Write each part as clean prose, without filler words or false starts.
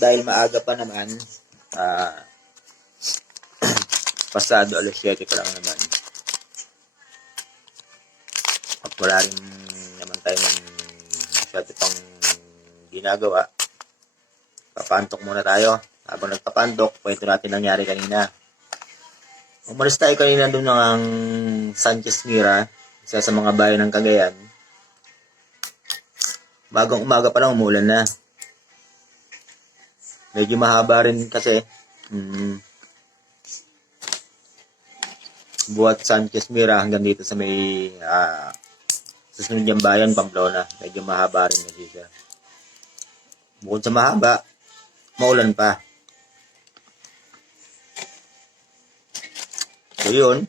dahil maaga pa naman, ah, pasado alas 7 pa lang naman. At wala rin naman tayong masyado pang ginagawa. Papantok muna tayo. Habang nagpapantok, kwento natin nangyari kanina. Umalis tayo kanina doon ng Sanchez Mira, isa sa mga bayan ng Cagayan. Bagang umaga pa lang umulan na. Medyo mahaba rin kasi. Buhat Sanchez Mira hanggang dito sa may susunod niyang bayan, Pamplona. Medyo mahaba rin kasi siya. Bukod sa mahaba, maulan pa. So yun,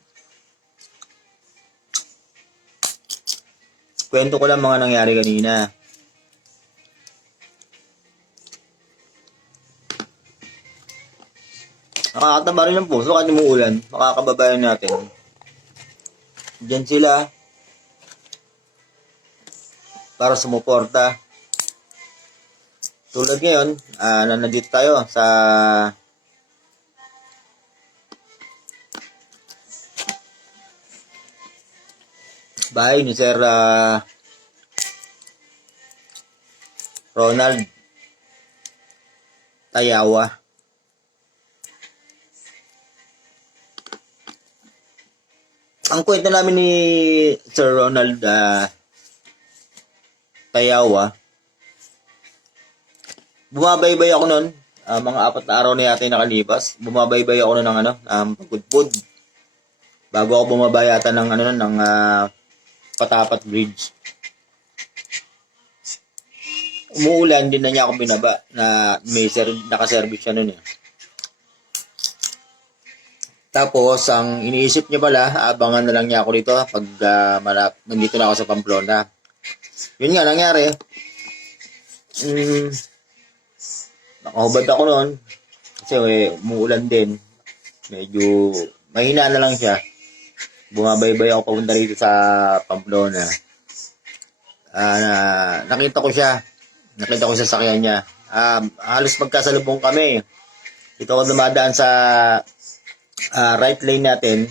kwento ko lang mga nangyari kanina. Nakakataba rin ng puso kahit umuulan. Makakababayan natin. Diyan sila para sumuporta. Tulad ngayon, nandito tayo sa bahay ni Sir Ronald Tayawa. Ang kwento namin ni Sir Ronald Tayawa, bumabaybay ako noon, mga 4 na araw na yata yung nakalipas. Bumabaybay ako noon ng pagpudpud. Bago ako bumabay yata ng Patapat Bridge. Umuulan, din na niya ako binaba na may nakaservice siya noon eh. Tapos, ang iniisip niya pala, abangan na lang niya ako dito pag nandito na ako sa Pamplona. Yun nga, nangyari. Nakahubad ako noon kasi umuulan din. Medyo mahina na lang siya. Bumabaybay ako papunta rito sa Pamplona. Nakita ko siya sa sakyan niya. Halos magkasalubong kami. Dito ako dumadaan sa right lane natin.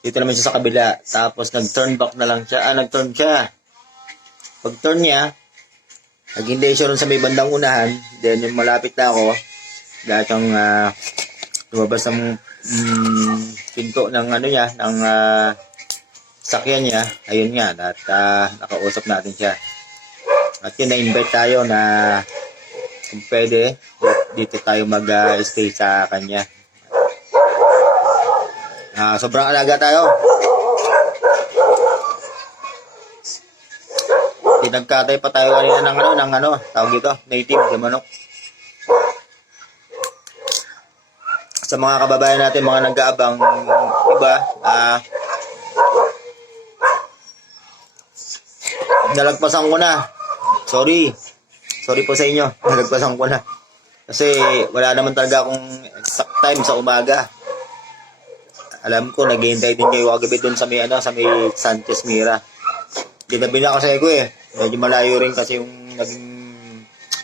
Dito naman siya sa kabila. Tapos nag-turn back na lang siya. Nag-turn siya. Pag-turn niya, naghintay siya ron sa may bandang unahan. Then yung malapit na ako, dahil siyang lumabas ng pinto ng ng sakyan niya. Ayun nga, at nakausap natin siya. At yun, na-invite tayo na kung pwede, dito tayo mag-stay sa kanya. Sobrang alaga tayo. Pinagkatay pa tayo kanina ng tawag dito, native na manok. Sa mga kababayan natin, mga nag-aabang iba, nalagpasan ko na. Sorry po sa inyo, nalagpasan ko na. Kasi wala naman talaga akong exact time sa umaga. Alam ko, naghihintay din kayo kagabi dun sa may Sanchez Mira. Ginabi na kasi ko eh. Medyo malayo rin kasi yung naging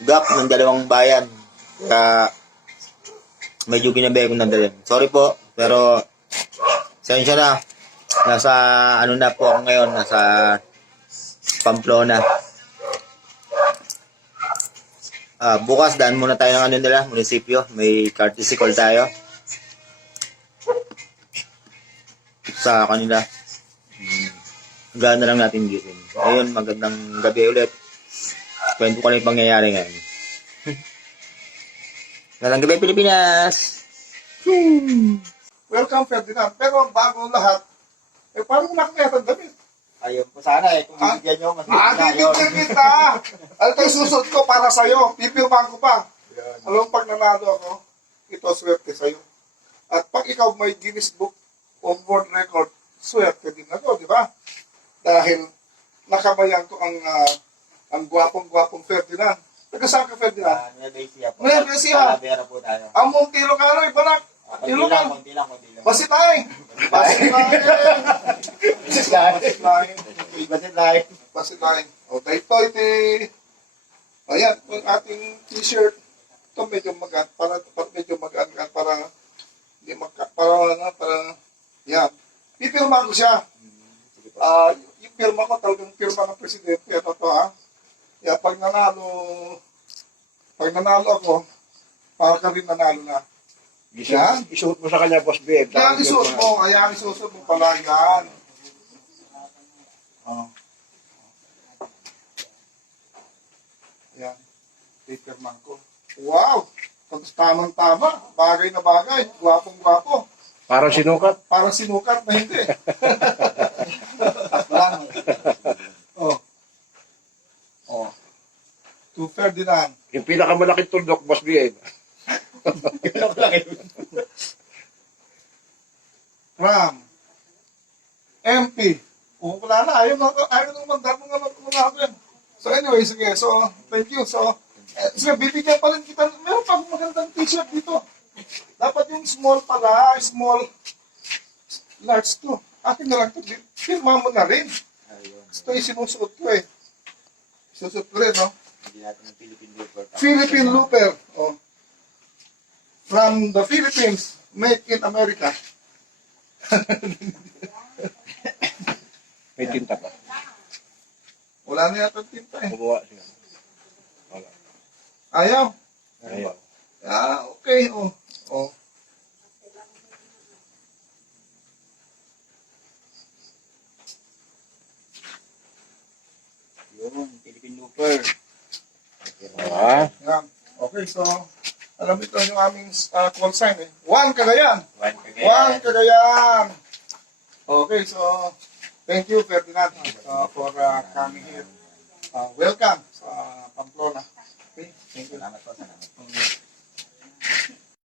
gap ng dalawang bayan. Kaya medyo ginabi ko nandalin. Sorry po, pero sensya na. Nasa na po ako ngayon, nasa Pamplona. Bukas daan muna tayo ng munisipyo. May courtesy call tayo sa kanila. Hanggang na lang natin gising. Ayun, magandang gabi ulit. Kwento ko na yung pangyayari ngayon. Magandang gabi, Pilipinas! Welcome, Ferdinand. Pero bago lahat, paano nakakita damit? Ayun po sana kung bibigyan nyo, mas bibigyan kita! Alam kayo, susunod ko para sa'yo. Pipirmahan ko pa. Alam, pag nanalo ako, ito swerte sa'yo. At pag ikaw may Guinness Book of World Record, swerte din ako, di ba? Dahil nakabayan ko ang gwapong Ferdinand. Taga saan ka, Ferdinand? Nueva Ecija po. Nueva Ecija. Talavera po tayo. Ang Montilo ka rin, banak. Konti lang. Basitay. O, dahil ito, ayan, ang ating t-shirt. ito medyo magaan, para medyo magaan para hindi para yan. Pipirma ko siya. Yung pirma ko talagang pirma ng presidente. Ano to ha? Yeah, pag nanalo ako, para ka rin nanalo na. Yan. Isuot mo sa kanya, Boss B. Yan, isuot mo. Ayan, isuot mo pala yan. Oh. Yan. Pipirman ko. Wow! Tamang-tama. Bagay na bagay. Gwapong-gwapo. Parang sinukat. Parang sinukat na hindi. Yan. Oh. Oh. To Ferdinand. Yung pinakamalaking tuldok, Boss B. Ram. MP. Oh, wala na. Ayaw nang mandar mo nga natin. So anyway, sige. So, thank you. So, sige, bibigyan pa rin kita. Meron pa magandang t-shirt dito. Dapat yung small pala. Small. Large to. Akin na lang to. Firma mo na rin. Ito yung sinusuot ko eh. Sinusuot ko rin, no? Philippine Looper. Oh. From the Philippines, made in America. May tinta pa. Wala na yata tinta eh. Kumuha siya. Wala. Ayaw. Ayaw. Ah, okay. Oh. Oh. Yun, Philippine Looper. Ah. Yan. Okay, so, alam ito yung aming call sign eh. Juan Cagayan. Juan Cagayan. Okay, so, thank you, Ferdinand, for coming here. Welcome sa Pamplona. Okay, thank you. Salamat po.